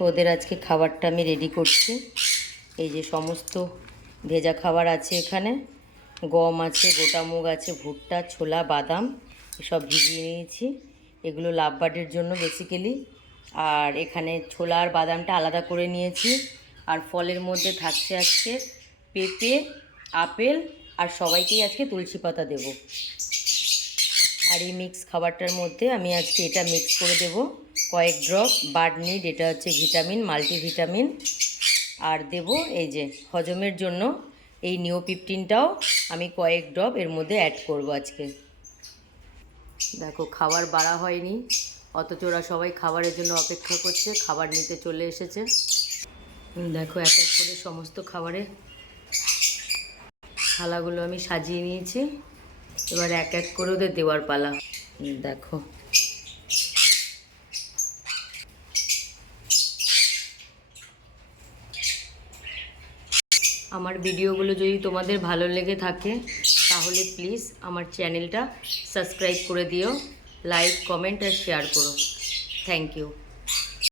ওদের আজকে খাবারটা আমি রেডি করছি। এই যে সমস্ত ভেজা খাবার আছে, এখানে গম আছে, গোটা মুগ আছে, ভুট্টা, ছোলা, বাদাম এসব ভিজিয়ে নিয়েছি। এগুলো লাভবার্ডের জন্য বেসিক্যালি। আর এখানে ছোলা আর বাদামটা আলাদা করে নিয়েছি। আর ফলের মধ্যে থাকছে আজকে পেঁপে, আপেল, আর সবাইকেই আজকে তুলসী পাতা দেব। আর এই মিক্স খাবারটার মধ্যে আমি আজকে এটা মিক্স করে দেব কয়েক ড্রপ বার্ড নিড, এটা হচ্ছে ভিটামিন, মাল্টিভিটামিন। আর দেব এই যে হজমের জন্য এই নিওপিপটিনটাও আমি কয়েক ড্রপ এর মধ্যে অ্যাড করব আজকে। দেখো খাবার বাড়া হয়নি, অথচ ওরা সবাই খাবারের জন্য অপেক্ষা করছে, খাবার নিতে চলে এসেছে। দেখো এক এক করে সমস্ত খাবারের থালাগুলো আমি সাজিয়ে নিয়েছি। এবার এক এক করে ওদের দেওয়ার পালা। দেখো আমার ভিডিওগুলো যদি তোমাদের ভালো লেগে থাকে তাহলে প্লিজ আমার চ্যানেলটা সাবস্ক্রাইব করে দিও, লাইক, কমেন্ট আর শেয়ার করো। Thank you.